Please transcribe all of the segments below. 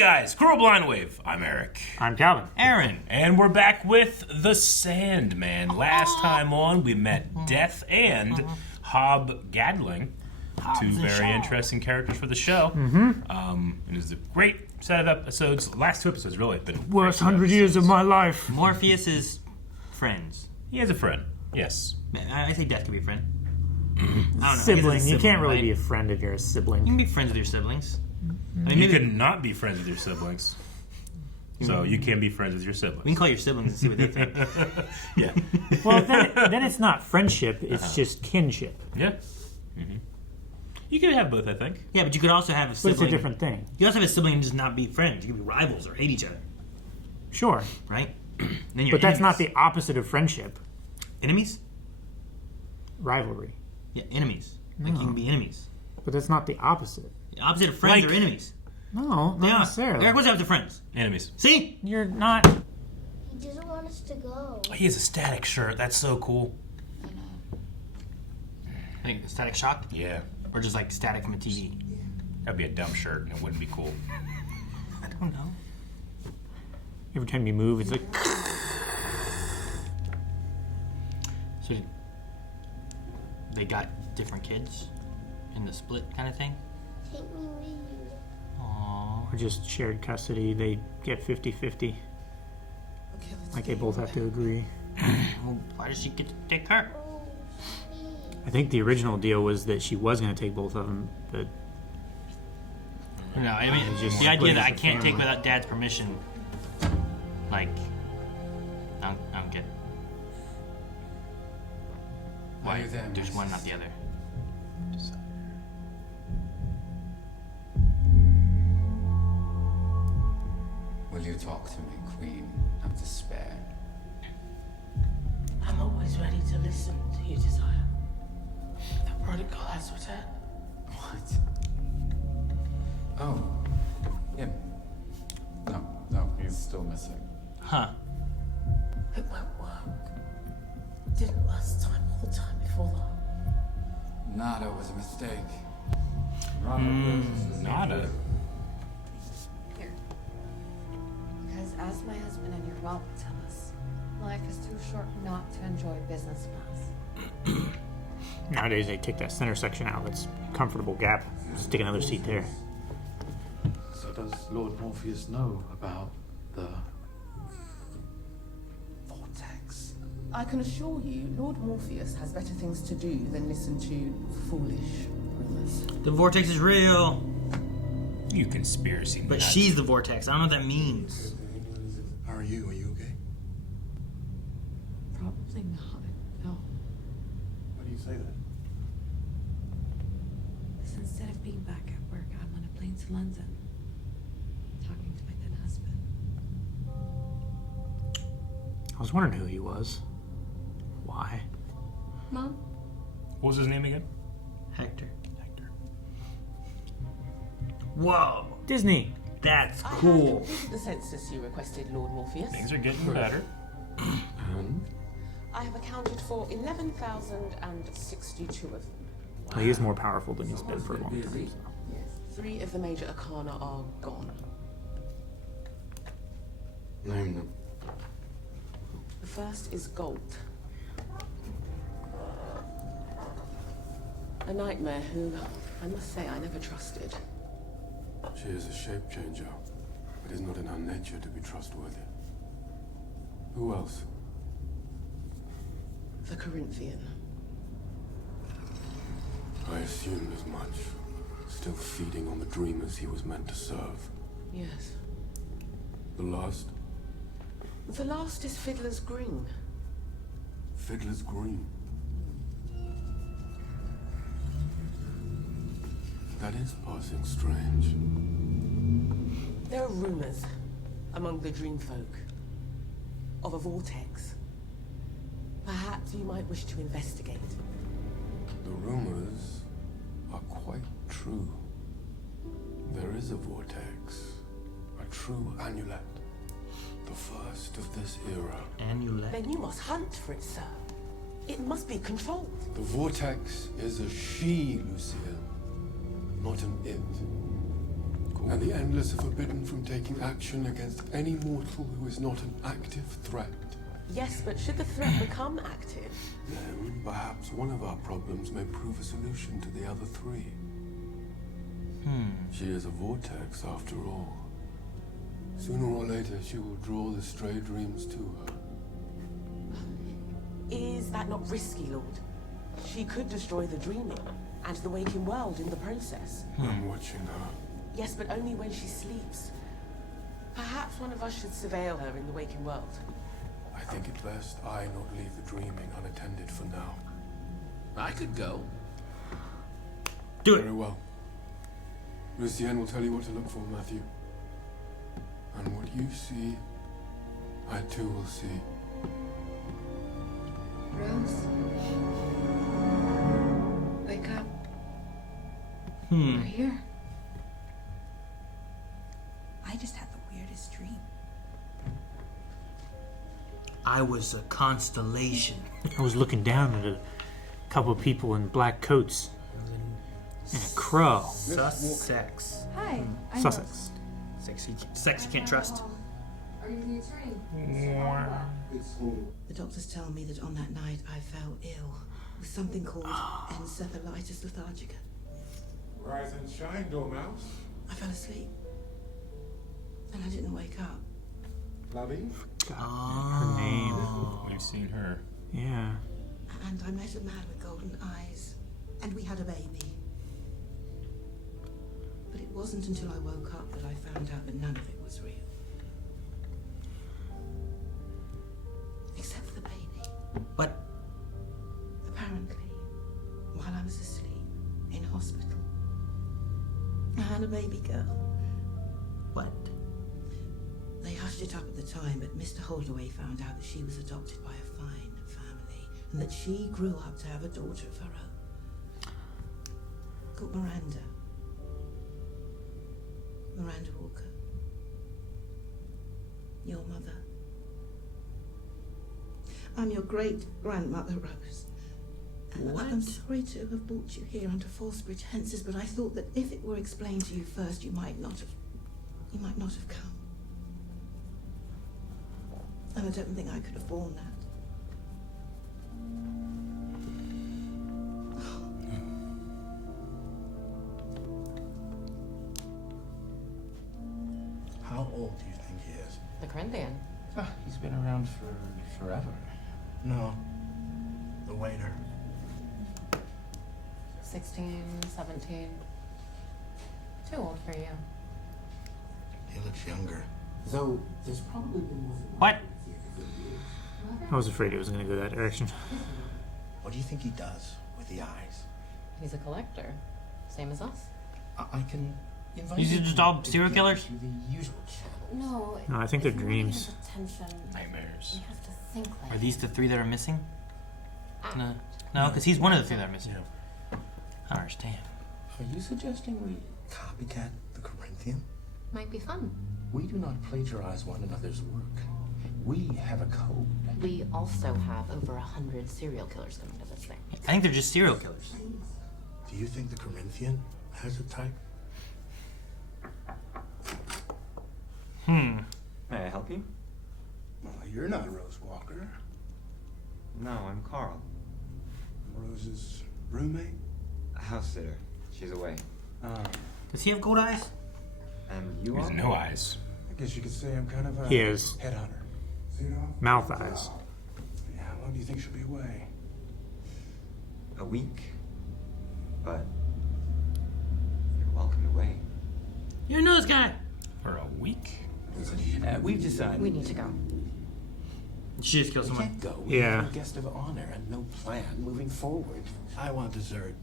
guys, Cruel Blind Wave. I'm Eric. I'm Calvin. Aaron. And we're back with the Sandman. Last time on, we met Death and Hob Gadling. Two very interesting characters for the show. And it was a great set of episodes. Last 2 episodes really have been worst 100 years of my life. Morpheus is friends. He has a friend, yes. I think Death could be a friend. I don't know. Sibling. You can't really right? be a friend if you're a sibling. You can be friends with your siblings. I mean, You maybe could not be friends with your siblings. So you can be friends with your siblings. we can call your siblings and see what they think. Yeah. Well, then it's not friendship. It's just kinship. Yeah. You can have both, I think. Yeah, but you could also have a But sibling. it's a different thing. You also have a sibling and just not be friends. You could be rivals or hate each other, Sure. right? Then you're But that's not enemies. the opposite of friendship. Enemies? Rivalry. Yeah, enemies. Like you can be enemies. But that's not the opposite. The opposite of friends Like- are enemies. No, not Yeah. necessarily. Eric, what's up with friends? Enemies. See? You're not... He doesn't want us to go. He has a static shirt. That's so cool. Like Static Shock? Yeah. Or just like static from a TV? That'd be a dumb shirt and it wouldn't be cool. I don't know. Every time you move, it's like... So they got different kids in the split kind of thing? Take me with you. Aww. Or just shared custody. They get 50-50. Like they both have to agree. Well, why does she get to take her? Oh, please. I think the original deal was that she was going to take both of them, but... No, I mean, just the idea split that I as a can't take family. without Dad's permission, like, I don't get why Are you there, there's Miss? one, not the other. Will you talk to me, Queen of Despair? I'm always ready to listen to your desire. The prodigal has returned. What? Oh, him. No, he's still missing. Huh. It won't work. Didn't last time all the time before that. Nada was a mistake. Nada. Here. Because as my husband and your father tell us, life is too short not to enjoy business class. Nowadays, they take that center section out. That's a comfortable gap. Stick another seat there. So does Lord Morpheus know about the Vortex? I can assure you, Lord Morpheus has better things to do than listen to foolish rumors. The vortex is real, You conspiracy but nut. she's the vortex. I don't know what that means. How are you? Are you okay? Probably not. No. Why do you say that? Because instead of being back at work, I'm on a plane to London. Talking to my then husband. I was wondering who he was. Why? Mom? What was his name again? Hector. Hector. Whoa, Disney. that's I have cool. completed the census you requested, Lord Morpheus. Things are getting better. I have accounted for 11,062 of them. Well, he is more powerful than he's been for a long time. So. Yes. 3 of the Major Arcana are gone. Name them. The first is gold. A nightmare who, I must say, I never trusted. She is a shape changer, but is not in her nature to be trustworthy. Who else? The Corinthian. I assumed as much. Still feeding on the dreamers he was meant to serve. Yes. The last? The last is Fiddler's Green. Fiddler's Green. That is passing strange. There are rumors among the dream folk of a vortex. Perhaps you might wish to investigate. The rumors are quite true. There is a vortex, a true amulet, the first of this era. Amulet. Then you must hunt for it, sir. It must be controlled. The vortex is a she, Lucia, not an it. And the endless are forbidden from taking action against any mortal who is not an active threat. Yes, but should the threat become active? Then perhaps one of our problems may prove a solution to the other three. She is a vortex after all. Sooner or later she will draw the stray dreams to her. Is that not risky, Lord? She could destroy the dreaming and the waking world in the process. I'm watching her. Yes, but only when she sleeps. Perhaps one of us should surveil her in the waking world. I think it best I not leave the dreaming unattended for now. I could go. Do it. Very well. Lucienne will tell you what to look for, Matthew. And what you see, I too will see. Rose? Wake up. Hmm. We're here. I just had the weirdest dream. I was a constellation. I was looking down at a couple of people in black coats and a crow. Sussex. Hi, I'm Sussex. Sex you can't trust. Are you the attorney? The doctors tell me that on that night I fell ill with something called encephalitis lethargica. Rise and shine, Dormouse. I fell asleep. And I didn't wake up. Lovey? Her name. We've seen her. Yeah. And I met a man with golden eyes. And we had a baby. But it wasn't until I woke up that I found out that none of it was real. Except for the baby. What? Apparently, while I was asleep in hospital, I had a baby girl. What? They hushed it up at the time, but Mr. Holdaway found out that she was adopted by a fine family and that she grew up to have a daughter of her own. Called Miranda. Miranda Walker. Your mother. I'm your great-grandmother, Rose. And What? I'm sorry to have brought you here under false pretenses, but I thought that if it were explained to you first, you might not have come. And I don't think I could have borne that. How old do you think he is? The Corinthian. He's been around for forever. No. The waiter. 16, 17. Too old for you. He looks younger. Though there's probably been more than What? I was afraid it was going to go that direction. What do you think he does with the eyes? He's a collector. Same as us. I can invite These are you just to- all serial killers? through the usual channels. No, I think they're dreams. Attention. Nightmares. You have to think like Are these the three that are missing? Ah. No, because he's one of the three that are missing. I don't understand. Are you suggesting we copycat the Corinthian? Might be fun. We do not plagiarize one another's work. We have a code. We also have over 100 serial killers coming to this thing. I think they're just serial killers. Do you think the Corinthian has a type? Hmm. May I help you? Well, you're not Rose Walker. No, I'm Carl. Rose's roommate? House sitter. She's away. Does he have gold eyes? And you He has are? no eyes. I guess you could say I'm kind of a He has headhunter. mouth eyes. Yeah, how long do you think she'll be away? A week. But you're welcome away. You know this guy. For a week? We've decided. We need to go. She just killed We someone. can't go. We Yeah. have a guest of honor and no plan moving forward. I want dessert.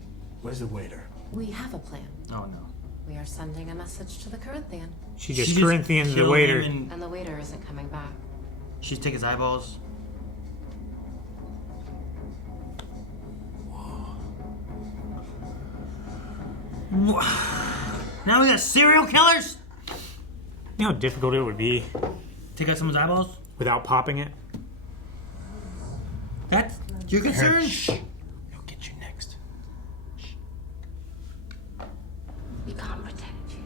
Where's the waiter? We have a plan. Oh no. We are sending a message to the Corinthian. She just Corinthians the killed waiter. him And the waiter isn't coming back. She's take his eyeballs. Now we got serial killers? You know how difficult it would be Take out someone's eyeballs? without popping it? That's your concern? He'll get you next. We can't protect you.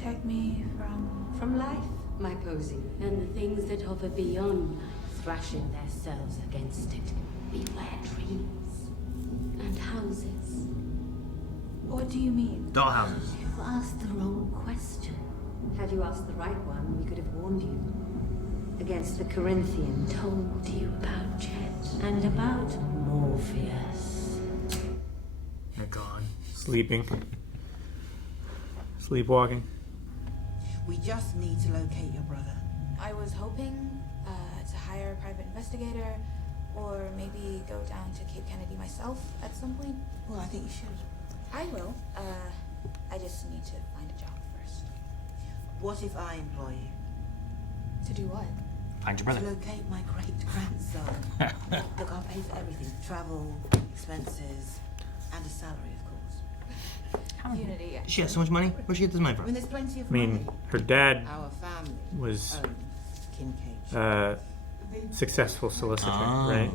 protect me from life? My posing, and the things that hover beyond life, thrashing themselves against it. Beware dreams and houses. What do you mean? Dollhouses. You asked the wrong question. Had you asked the right one, we could have warned you. Against the Corinthian, told you about Chet and about Morpheus. They're gone. Sleeping. Sleepwalking. We just need to locate your brother. I was hoping to hire a private investigator, or maybe go down to Cape Kennedy myself at some point. Well, I think you should. I will. I just need to find a job first. What if I employ you? To do what? Find your To brother. locate my great-grandson. Look, I'll pay for everything. Travel, expenses, and a salary, of course. Unity. She has so much money. Where'd she get this money I mean, from? there's plenty of I mean, money. her dad Our family was owns Kincaid. successful solicitor, Oh. right?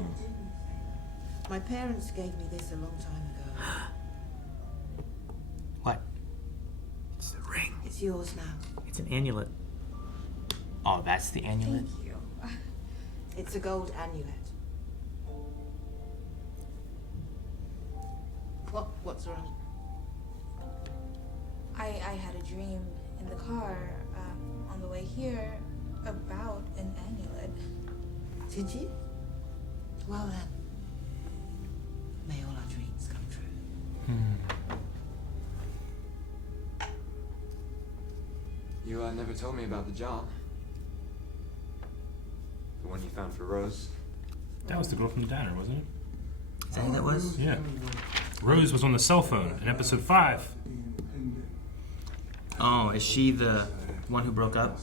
My parents gave me this a long time ago. What? It's the ring. It's yours now. It's an amulet. Oh, that's the amulet. Thank you. It's a gold amulet. What's wrong? I had a dream in the car on the way here about an amulet. Did you? Well then, may all our dreams come true. You never told me about the job. The one you found for Rose. That was the girl from the diner, wasn't it? Is that who that was? Yeah. Rose was on the cell phone in episode 5. Oh, is she the one who broke up?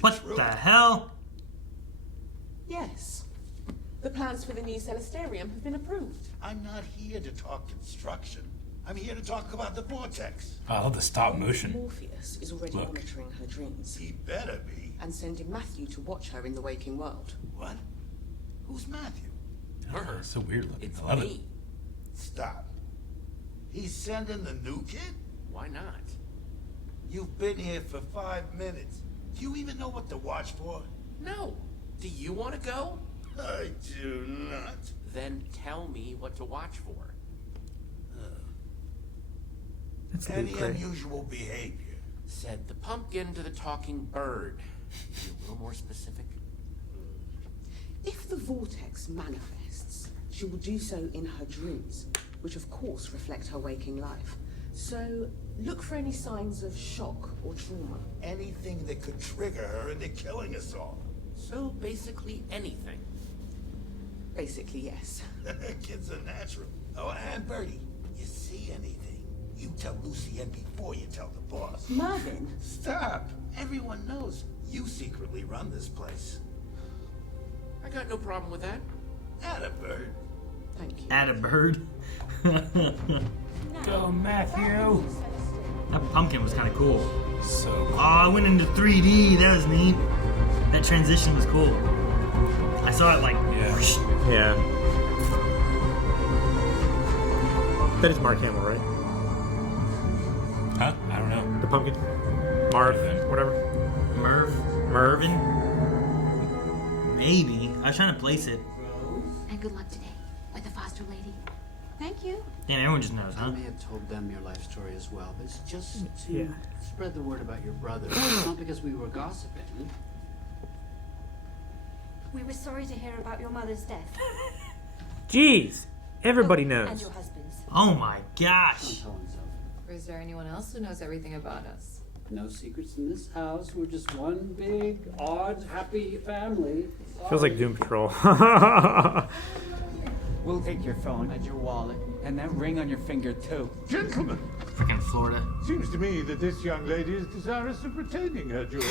What the hell? Yes. The plans for the new Celestarium have been approved. I'm not here to talk construction. I'm here to talk about the vortex. I love the stop motion. Morpheus is already Look. monitoring her dreams. He better be. And sending Matthew to watch her in the waking world. What? Who's Matthew? Her. So weird looking. It's I love me. Stop. He's sending the new kid? Why not? You've been here for 5 minutes. Do you even know what to watch for? No. Do you want to go? I do not. Then tell me what to watch for. That's Any Luke, right? unusual behavior? Said the pumpkin to the talking bird. Be a little more specific. If the vortex manifests, she will do so in her dreams, which of course reflect her waking life. So look for any signs of shock or trauma. Anything that could trigger her into killing us all. So basically anything. Basically, yes. Kid's a natural. Oh, and Bertie, you see anything, you tell Lucien before you tell the boss. Marvin? Stop! Everyone knows you secretly run this place. I got no problem with that. Atta bird. Thank you. Add a bird. Go, Matthew. That pumpkin was kind of cool. So Oh, I went into 3D. That was neat. That transition was cool. I saw it like. Yeah. Yeah. That is Mark Hamill, right? Huh? I don't know. The pumpkin? Marv, whatever. Mervin? Maybe. I was trying to place it. And good luck today with the foster lady. Thank you. Damn, everyone just knows, I huh? may have told them your life story as well, but it's just to Yeah. spread the word about your brother. It's not because we were gossiping. We were sorry to hear about your mother's death. Jeez! Everybody And knows. your husband's. Oh my gosh. Don't tell him so. Or is there anyone else who knows everything about us? No secrets in this house. We're just one big, odd, happy family. Feels like Doom Patrol. We'll take your phone and your wallet and that ring on your finger too. Gentlemen, Freaking Florida. seems to me that this young lady is desirous of retaining her jewelry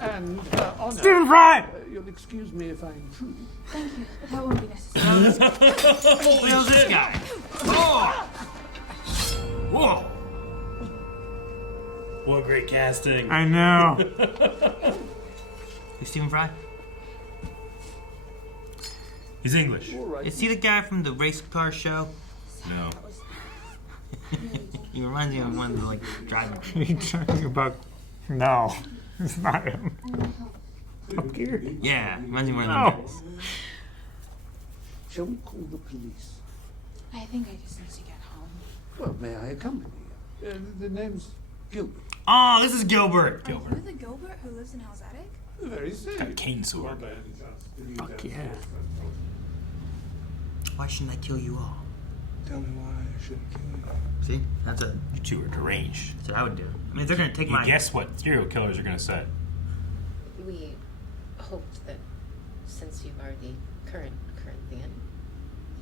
and her honor. Stephen Fry! You'll excuse me if I intrude. Thank you. That won't be necessary. Where's this guy? Oh! Whoa! What great casting. I know. Who's Stephen Fry? He's English. Is he the guy from the race car show? No. You He reminds me of one of the, like, driving. Are you talking about? No, it's not him. Top Gear? Yeah, reminds me of one No. of them guys. Shall we call the police? I think I just need to get home. Well, may I accompany you? The name's Gilbert. Oh, this is Gilbert. Are you the Gilbert who lives in Hell's Attic? Very safe. Got a cane sword. Fuck yeah. Why shouldn't I kill you all? Tell me why I shouldn't kill you. See? That's a... You two are deranged. That's what I would do. I mean, if they're going to take You my... guess what serial killers are going to say. We hoped that since you've already current Corinthian,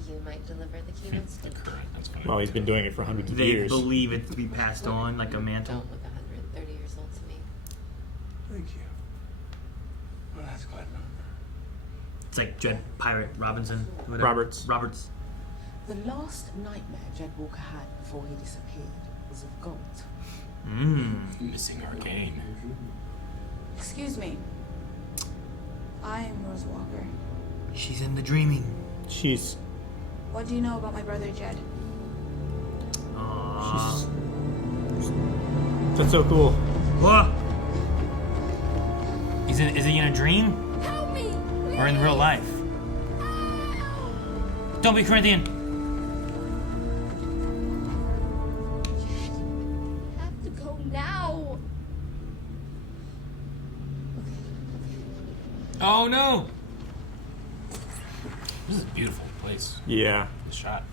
you might deliver the keynotes. The current, that's funny. Well, he's been doing it for hundreds of They years. believe it to be passed on like a mantle. Don't look 130 years old to me. Thank you. Well, that's quite an honor. It's like Jed Pirate Robinson. Whatever. Roberts. The last nightmare Jed Walker had before he disappeared was of gold. Missing Arcane. Excuse me. I'm Rose Walker. She's in the dreaming. She's. What do you know about my brother Jed? That's so cool. What? Is he in a dream? Help me! Or in real life? Don't be Corinthian. I have to go now. Oh no! This is a beautiful place. Yeah. The shot.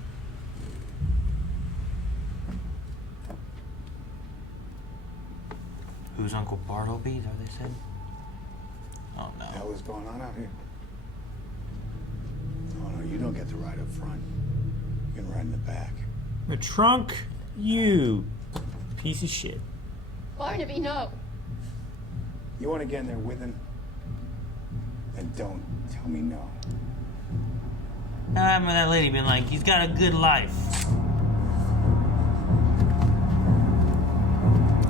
Who's Uncle Bartleby? Is that what they said? Oh no. What the hell is going on out here? Oh no, you don't get to ride up front. You can ride in the back. The trunk? You piece of shit. Barnaby, no. You want to get in there with him? Then don't tell me no. I remember that lady being like, he's got a good life.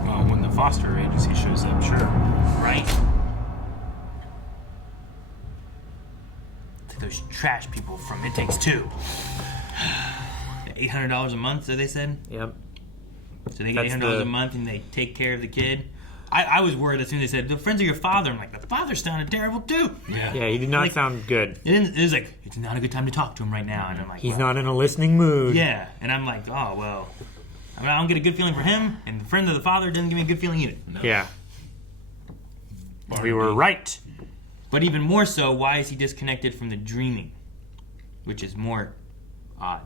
Well, when the foster agency shows up, sure. Right? It's like those trash people from It Takes Two. $800 a month, so they said? Yep. So they get $800 a month and they take care of the kid. I was worried as soon as they said, the friends of your father. I'm like, the father sounded terrible too. Yeah, he did not sound good. It was like, it's not a good time to talk to him right now. And I'm like, He's well, not in a listening mood. yeah. And I'm like, oh, well. I mean, I don't get a good feeling for him. And the friend of the father didn't give me a good feeling either. No. Yeah. We were right. But even more so, why is he disconnected from the dreaming? Which is more odd.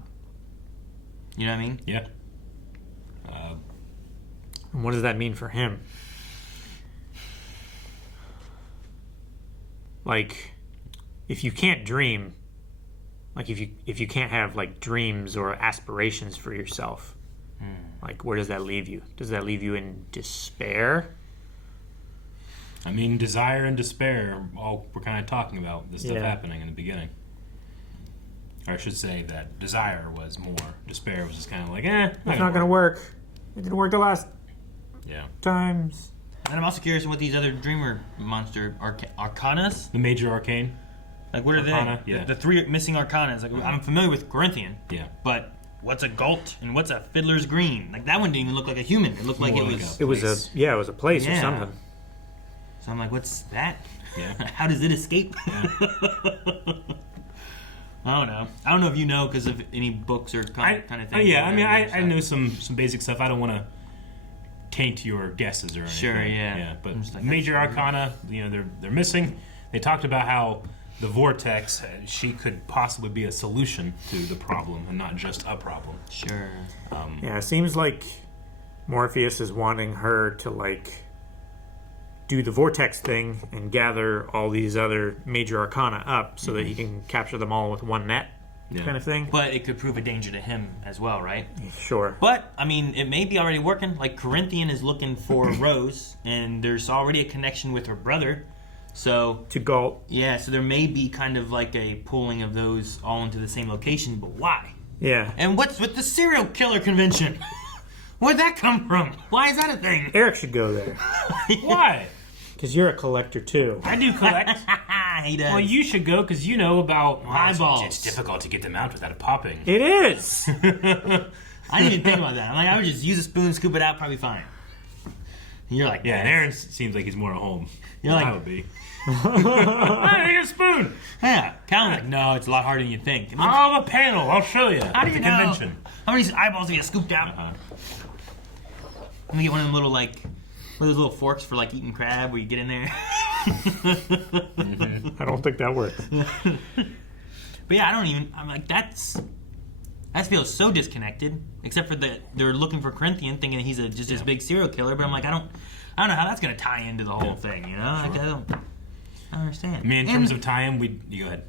You know what I mean? Yeah. And what does that mean for him? Like, if you can't dream, like if you can't have like dreams or aspirations for yourself, like where does that leave you? Does that leave you in despair? I mean, desire and despair, all we're kind of talking about this stuff Yeah. happening in the beginning. Or I should say that desire was more. Despair was just kind of like, It's not gonna work. It didn't work the last Yeah. times. And I'm also curious what these other dreamer monster arcanas? The Major Arcane? Like, what are Arcana, they? yeah. The three missing arcanas. Like, I'm familiar with Corinthian. Yeah. But what's a Galt and what's a Fiddler's Green? Like, that one didn't even look like a human. It looked like it was... It was a place or something. So I'm like, what's that? Yeah. How does it escape? I don't know. I don't know if you know because of any books or kind of thing. Yeah, I mean, I know some basic stuff. I don't want to taint your guesses or anything. Sure, yeah. Yeah, but like, Major Arcana, you know, they're missing. They talked about how the Vortex, she could possibly be a solution to the problem and not just a problem. Sure. Yeah, it seems like Morpheus is wanting her to like do the Vortex thing and gather all these other Major Arcana up so that he can capture them all with one net, kind of thing. But it could prove a danger to him as well, right? Sure. But, I mean, it may be already working. Like, Corinthian is looking for Rose, and there's already a connection with her brother. So... To Galt. Yeah, so there may be kind of like a pooling of those all into the same location, but why? Yeah. And what's with the serial killer convention? Where'd that come from? Why is that a thing? Eric should go there. Why? Because you're a collector, too. I do collect. He does. Well, you should go because you know about eyeballs. It's difficult to get them out without it popping. It is. I didn't even think about that. I'm like, I would just use a spoon, scoop it out, probably fine. And you're like, yeah, and Aaron seems like he's more at home. You're like, I would be. I need a spoon. Yeah, Calvin's like, no, it's a lot harder than you think. I'll have a panel. I'll show you. How do you at the know? convention. How many eyeballs do you get scooped out? Let me get one of them little, like, one of those little forks for, like, eating crab where you get in there. I don't think that works. But yeah, I'm like, that feels so disconnected, except for they're looking for Corinthian, thinking he's just this big serial killer, but I'm like, I don't know how that's going to tie into the whole thing, you know? Like, I don't understand. I mean, in terms of tie-in, you go ahead.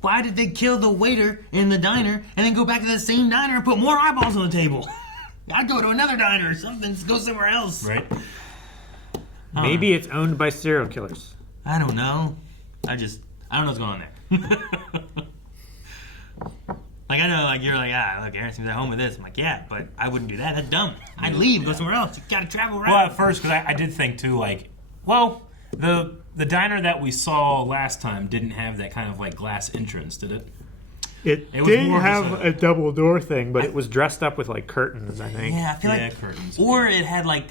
Why did they kill the waiter in the diner and then go back to that same diner and put more eyeballs on the table? I'd go to another diner or something, go somewhere else. Right. Maybe it's owned by serial killers. I don't know. I don't know what's going on there. Like, I know, like, you're like, look, Aaron seems at home with this. I'm like, yeah, but I wouldn't do that. That's dumb. I'd leave, go somewhere else. You gotta travel around. Well, at first, because I did think, too, like, well, the diner that we saw last time didn't have that kind of, like, glass entrance, did it? It was did more have a double door thing, but it was dressed up with, like, curtains, I think. Yeah, I feel like... curtains. Or it had, like...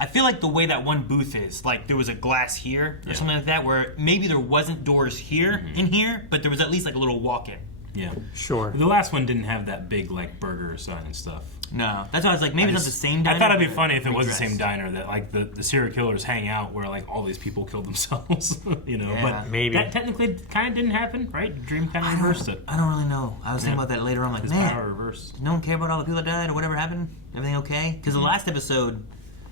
I feel like the way that one booth is, like, there was a glass here or something like that, where maybe there wasn't doors here in here, but there was at least, like, a little walk-in. Yeah. Sure. The last one didn't have that big, like, burger sign and stuff. No. That's why I was like, maybe it's not the same diner. I thought it'd be funny if it was the redress. same diner that, like, the serial killers hang out where, like, all these people killed themselves, you know? Yeah. But maybe that technically kind of didn't happen, right? Dream kind of reversed it. I don't really know. I was thinking about that later on. Like, His man, power reversed. no one care about all the people that died or whatever happened? Everything okay? Because the last episode,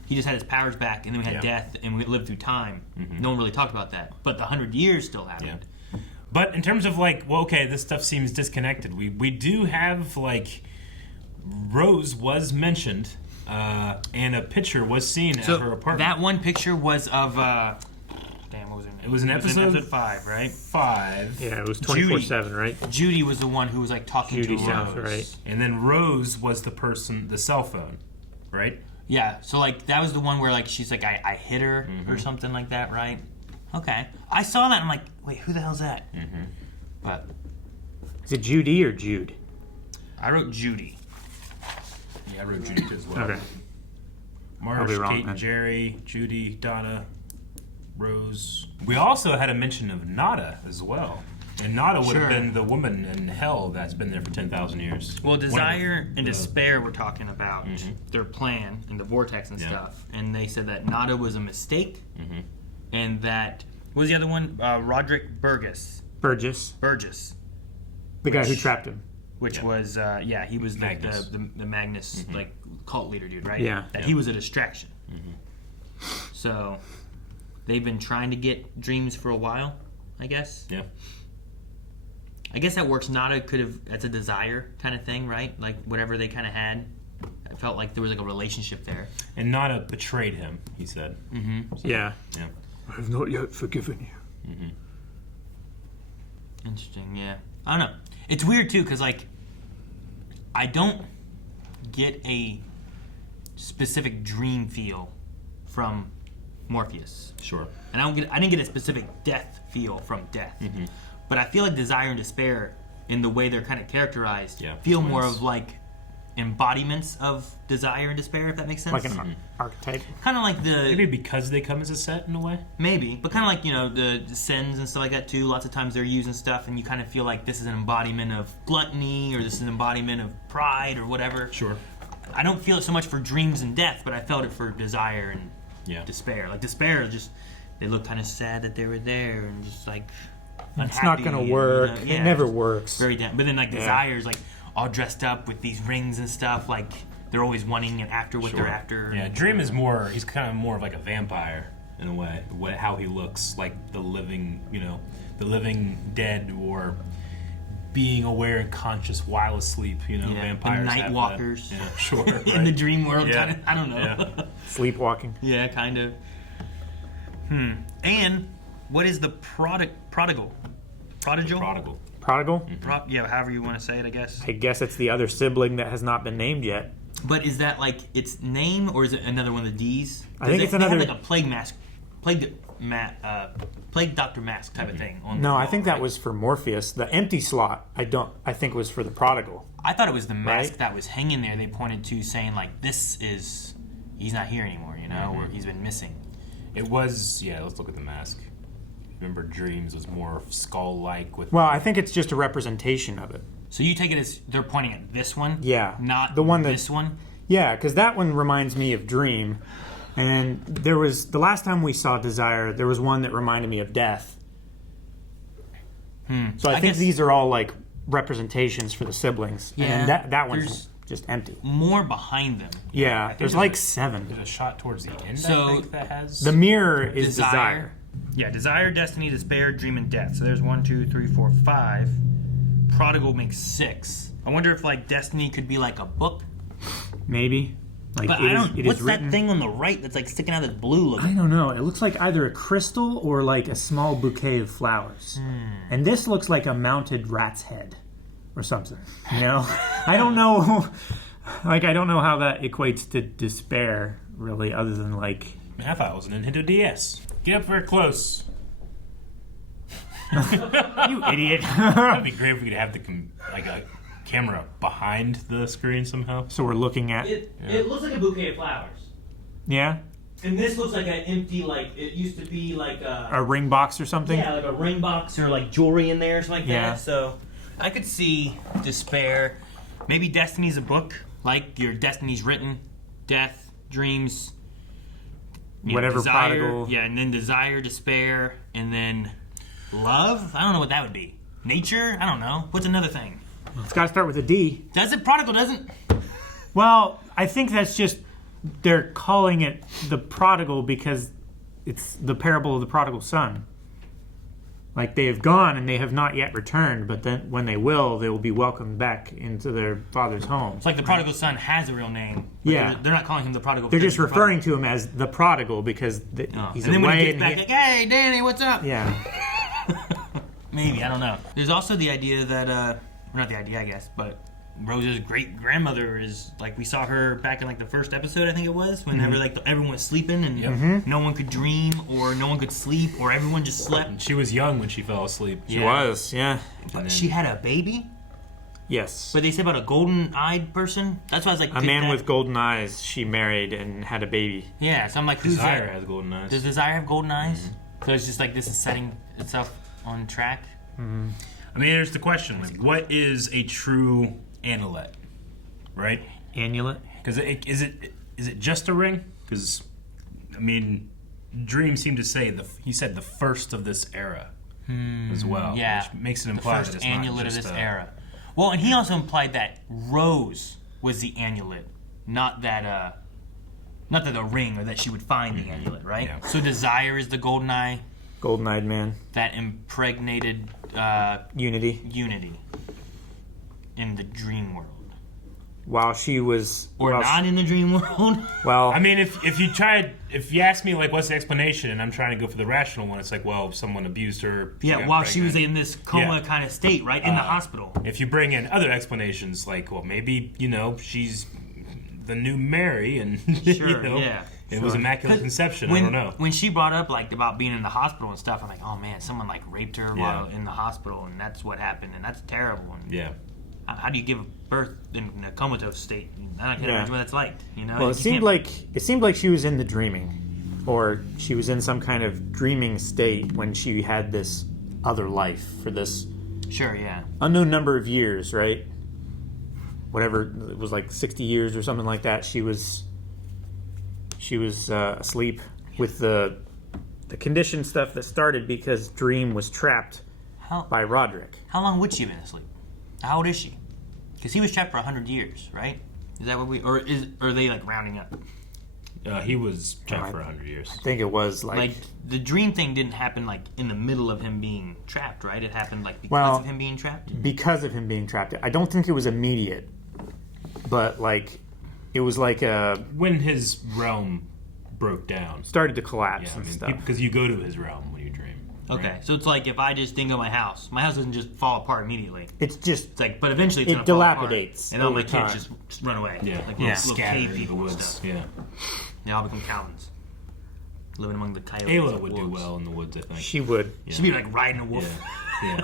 he just had his powers back, and then we had death, and we lived through time. No one really talked about that. But the 100 years still happened. But in terms of, like, well, okay, this stuff seems disconnected. We do have, like, Rose was mentioned, and a picture was seen at her apartment. That one picture was of, what was it? It was in episode 5, right? 5. Yeah, it was 24/7, right? Judy was the one who was, like, talking Judy to sounds Rose. right. And then Rose was the cell phone, right? Yeah, so, like, that was the one where, like, she's like, I hit her or something like that, right? Okay. I saw that and I'm like, wait, who the hell's that? But is it Judy or Jude? I wrote Judy. Yeah, I wrote Judy as well. Okay. Marsh, I'll be wrong Kate, then. Jerry, Judy, Donna, Rose. We also had a mention of Nada as well. And Nada would have been the woman in hell that's been there for 10,000 years. Well, Desire and Despair were talking about their plan and the Vortex and Yeah. stuff. And they said that Nada was a mistake. And that, what was the other one? Rodrick Burgess. Burgess. The guy who trapped him. Which was, he was Magnus. the Magnus, like, cult leader dude, right? Yeah. That he was a distraction. So, they've been trying to get dreams for a while, I guess. Yeah. I guess that works. Nada could have, that's a desire kind of thing, right? Like, whatever they kind of had. I felt like there was, like, a relationship there. And Nada betrayed him, he said. Yeah. Yeah. I have not yet forgiven you. Interesting, yeah. I don't know. It's weird, too, because, like, I don't get a specific dream feel from Morpheus. Sure. And I didn't get a specific death feel from Death. But I feel like Desire and Despair, in the way they're kind of characterized, feel more of, like, embodiments of Desire and Despair, if that makes sense. Like an archetype. Kind of like the... Maybe because they come as a set in a way? Maybe. But kind of like, you know, the sins and stuff like that, too. Lots of times they're using stuff, and you kind of feel like this is an embodiment of gluttony, or this is an embodiment of pride, or whatever. Sure. I don't feel it so much for dreams and death, but I felt it for Desire and Despair. Like, Despair is just... They look kind of sad that they were there, and just, like... It's not going to work. It never works. Very down. But then, like, Desire's, like, all dressed up with these rings and stuff. Like, they're always wanting and after what they're after. Yeah, Dream is more, he's kind of more of like a vampire in a way. How he looks like the living, you know, the living dead or being aware and conscious while asleep, you know, vampires. The night have walkers. That. Yeah, sure. In right. the dream world, Yeah. kind of. I don't know. Yeah. Sleepwalking. Yeah, kind of. And what is the prodigal? Prodigal? Prodigal. Prodigal? Yeah, however you want to say it, I guess. I guess it's the other sibling that has not been named yet. But is that like its name, or is it another one of the D's? I think it's they another. have like a plague mask Plague Dr. Mask type of thing. On No, the I wall, think that right? was for Morpheus. The empty slot, I think was for the prodigal. I thought it was the mask Right? that was hanging there. They pointed to saying like, he's not here anymore, you know, or he's been missing. It was, let's look at the mask. Remember, Dreams was more skull-like with... Well, I think it's just a representation of it. So you take it as they're pointing at this one? Yeah. Not the one this one? Yeah, because that one reminds me of Dream. And there was, the last time we saw Desire, there was one that reminded me of Death. So I think these are all like representations for the siblings. Yeah, and that one's there's just empty. More behind them. Yeah, there's like 7. There's a shot towards the end, So, I think, that has... The mirror is Desire. Yeah, Desire, Destiny, Despair, Dream, and Death. So there's 1, 2, 3, 4, 5. Prodigal makes 6. I wonder if like Destiny could be like a book. Maybe. Like But what's that thing on the right that's like sticking out that's blue looking? I don't know. It looks like either a crystal or like a small bouquet of flowers. And this looks like a mounted rat's head or something. You know? I don't know. Like, I don't know how that equates to despair, really, other than like... Half I was a Nintendo DS. Get up very close. You idiot. That'd be great if we could have a camera behind the screen somehow. So we're looking at... It looks like a bouquet of flowers. Yeah? And this looks like an empty, like, it used to be like A ring box or something? Yeah, like a ring box or like jewelry in there or something like Yeah. that. So I could see Despair. Maybe Destiny's a book, like your Destiny's Written, Death, Dreams, Whatever Desire, Prodigal. Yeah, and then Desire, Despair, and then Love? I don't know what that would be. Nature? I don't know. What's another thing? It's got to start with a D. Does it? Prodigal doesn't? Well, I think that's just... They're calling it the prodigal because it's the parable of the prodigal son. Like, they have gone and they have not yet returned, but then when they will be welcomed back into their father's home. It's like the prodigal son has a real name. But Yeah. They're not calling him the prodigal. They're because just he's the prodigal. referring to him as the prodigal because he's And then away when he gets and back, like, hey, Danny, what's up? Yeah. Maybe, I don't know. There's also the idea that, not the idea, I guess, but Rose's great-grandmother is, like, we saw her back in, like, the first episode, I think it was, whenever, like, everyone was sleeping and no one could dream or no one could sleep or everyone just slept. And she was young when she fell asleep. She was, yeah. But she had a baby? Yes. But they said about a golden-eyed person? That's why I was like... A man with golden eyes she married and had a baby. Yeah, so I'm like, who's Desire that? has golden eyes. Does Desire have golden eyes? So it's just like this is setting itself on track? I mean, there's the question, like, what is a true amulet, right? Amulet? Because is it just a ring? Because, I mean, Dream seemed to say, he said the first of this era as well. Yeah. Which makes it The imply first that it's amulet not of just this era. Well, and he also implied that Rose was the amulet, not that a ring or that she would find the amulet, right? Yeah. So Desire is the golden eye Golden-eyed man. that impregnated Unity. in the dream world. While she was... Or not in the dream world. Well... I mean, if you ask me, like, what's the explanation, and I'm trying to go for the rational one, it's like, well, someone abused her. Yeah, while she was in this coma kind of state, right? In the hospital. If you bring in other explanations, like, well, maybe, she's the new Mary, and, Sure, yeah. It was immaculate conception, I don't know. When she brought up, like, about being in the hospital and stuff, I'm like, oh, man, someone, like, raped her while in the hospital, and that's what happened, and that's terrible. And yeah. How do you give birth in a comatose state? I can't imagine what that's like, Well, it seemed like she was in the dreaming. Or she was in some kind of dreaming state when she had this other life for this... Sure, yeah. Unknown number of years, right? Whatever, it was like 60 years or something like that. She was asleep with the condition stuff that started because Dream was trapped by Rodrick. How long would she have been asleep? How old is she? Because he was trapped for 100 years, right? Is that what or are they, like, rounding up? He was trapped for 100 years. I think it was, Like, the dream thing didn't happen, like, in the middle of him being trapped, right? It happened, like, because of him being trapped? Because of him being trapped. I don't think it was immediate. But, like, it was like a... When his realm broke down. Started to collapse and stuff. Because you go to his realm when you dream. Okay, right? so it's like if I just dingo my house doesn't just fall apart immediately. It's like, but eventually it's it gonna fall dilapidates apart, and all my over kids time. just run away. Yeah, like little little scattered cave in the people and woods. stuff. Yeah, they all become Calvins. living among the coyotes. Ayla and would do wolves. well in the woods, I think. She would. Yeah. She'd be like riding a wolf. Yeah.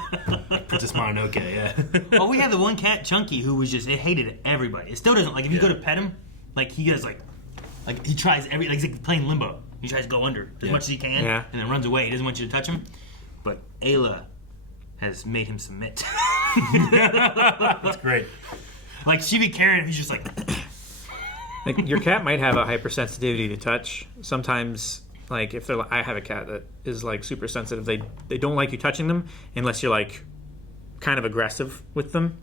Princess Mononoke, yeah. Oh, we have the one cat, Chunky, who was just, it hated everybody. It still doesn't, like, if you go to pet him, like, he does, like he tries like, he's like playing limbo. He tries to go under as much as he can, and then runs away. He doesn't want you to touch him. But Ayla has made him submit. That's great. Like, she'd be carrying him, he's just like... Like, your cat might have a hypersensitivity to touch. Sometimes, like, if they're, I have a cat that is like super sensitive. They don't like you touching them unless you're like kind of aggressive with them.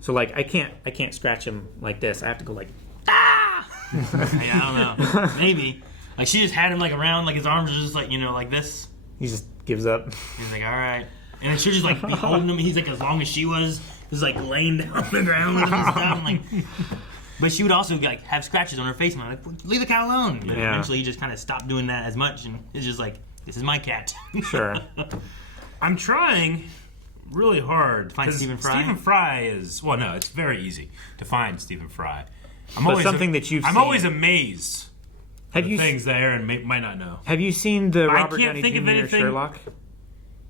So like, I can't scratch him like this. I have to go like, ah! I don't know. Maybe. Like, she just had him like around, like his arms are just like, you know, like this. He just gives up. He's like, all right. And then she'll just like be holding him. He's like as long as she was, just like laying down on the ground with him and stuff. Like, but she would also like have scratches on her face. And I'm like, leave the cat alone. But eventually, he just kind of stopped doing that as much, and it's just like, this is my cat. Sure. I'm trying really hard to find Stephen Fry. Stephen Fry is no, it's very easy to find Stephen Fry. But something that you've I'm seen. always amazed. Have you things that Aaron might not know? Have you seen the Robert Downey think of Jr. anything. Sherlock?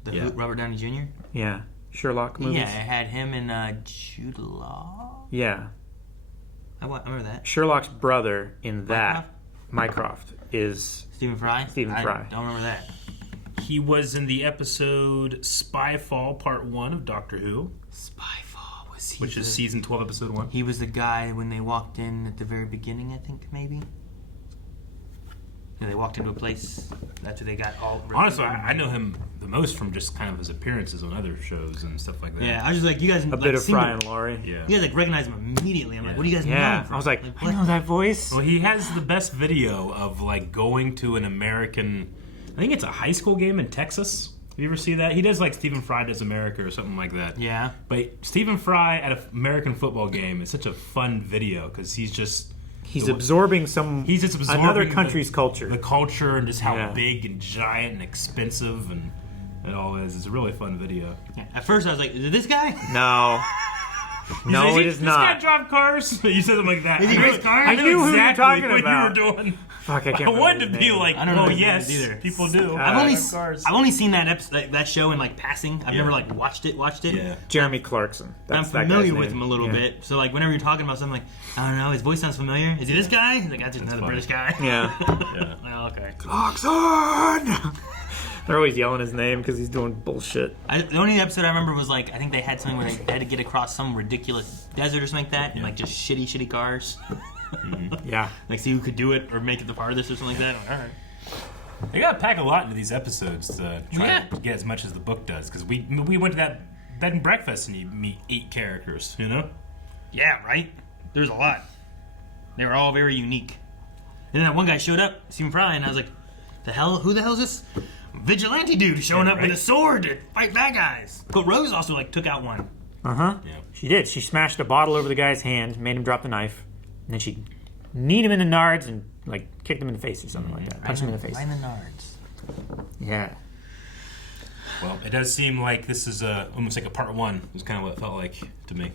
The Robert Downey Jr.? Yeah, Sherlock movies. Yeah, it had him and Jude Law. Yeah. I remember that. Sherlock's brother in that, Mycroft, is Stephen Fry? Stephen Fry. I don't remember that. He was in the episode Spyfall Part 1 of Doctor Who. Spyfall, was he? Which is season 12, episode 1. He was the guy when they walked in at the very beginning, I think, maybe? Yeah, they walked into a place. That's where they got all... Honestly, I know him the most from just kind of his appearances on other shows and stuff like that. Yeah, I was just like, you guys... A bit of Fry and Laurie. Yeah. You guys, like, recognize him immediately. I'm like, what do you guys know him from? I was like I know that voice. Well, he has the best video of, like, going to an American... I think it's a high school game in Texas. Have you ever see that? He does, like, Stephen Fry Does America or something like that. Yeah. But Stephen Fry at an American football game is such a fun video because he's just... He's absorbing another country's culture. The culture and just how big and giant and expensive and it all is. It's a really fun video. Yeah. At first I was like, is it this guy? No. No, it is not. This guy drive cars? You said something like that. Is he race cars? I knew who exactly you're talking what about. you were doing. Fuck, I can't I wanted to be like, I don't know well, his yes, names either. people do. I've only seen that episode, that show in like passing. I've never like watched it. Yeah. Jeremy Clarkson. I'm familiar with him a little bit. So like whenever you're talking about something, like I don't know, his voice sounds familiar. Is he this guy? He's like, that's just another British guy. Yeah. Oh, okay. Clarkson. They're always yelling his name because he's doing bullshit. The only episode I remember was like I think they had something where they had to get across some ridiculous desert or something like that, and like just shitty cars. Yeah. Like see who could do it or make it the farthest or something like that. All right. They gotta pack a lot into these episodes to try to get as much as the book does. Because we went to that bed and breakfast and you meet 8 characters, you know? Yeah, right? There's a lot. They were all very unique. And then that one guy showed up, Stephen Fry, and I was like, who the hell is this vigilante dude showing up with a sword to fight bad guys? But Rose also like took out one. Uh-huh. Yeah. She did. She smashed a bottle over the guy's hand, made him drop the knife, and then she kneed him in the nards and like kicked him in the face or something like that. Punched him in the face. Right in the nards. Yeah. Well, it does seem like this is almost like a part 1. Is kind of what it felt like to me.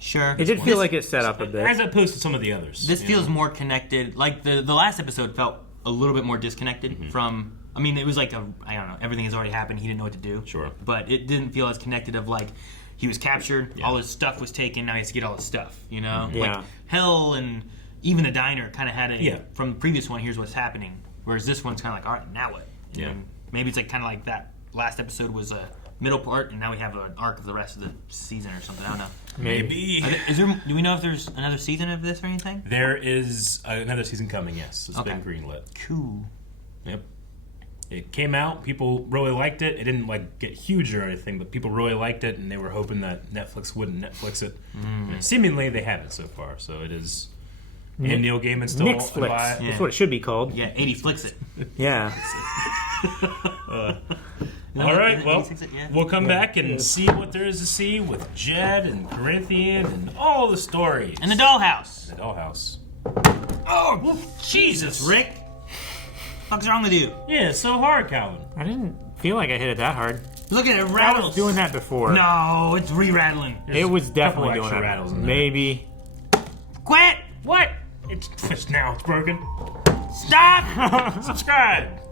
Sure. It did feel like it set up a bit. As opposed to some of the others. This feels more connected. Like the last episode felt a little bit more disconnected from... I mean, it was like I don't know, everything has already happened. He didn't know what to do. Sure. But it didn't feel as connected of like, he was captured, all his stuff was taken, now he has to get all his stuff, you know? Yeah. Like, Hell and even the diner kind of had a, Yeah. from the previous one, here's what's happening. Whereas this one's kind of like, all right, now what? And Yeah. then maybe it's like kind of like that last episode was a middle part, and now we have an arc of the rest of the season or something. I don't know. Maybe. Do we know if there's another season of this or anything? There is another season coming, yes. It's Okay. been greenlit. Cool. Yep. It came out. People really liked it. It didn't like get huge or anything, but people really liked it, and they were hoping that Netflix wouldn't Netflix it. And seemingly, they haven't so far. So it is. And Neil Gaiman still Netflix. alive. That's what it should be called. Yeah, 80 flicks it. Yeah. All right, well, we'll come back and see what there is to see with Jed and Corinthian and all the stories. And the dollhouse. The dollhouse. Oh, Jesus, Rick. What's wrong with you? Yeah, it's so hard, Calvin. I didn't feel like I hit it that hard. Look at it, I rattles. was doing that before. No, it's re-rattling. It was definitely couple doing extra that. rattles in there. Maybe. Quit! What? It's now it's broken. Stop! Subscribe.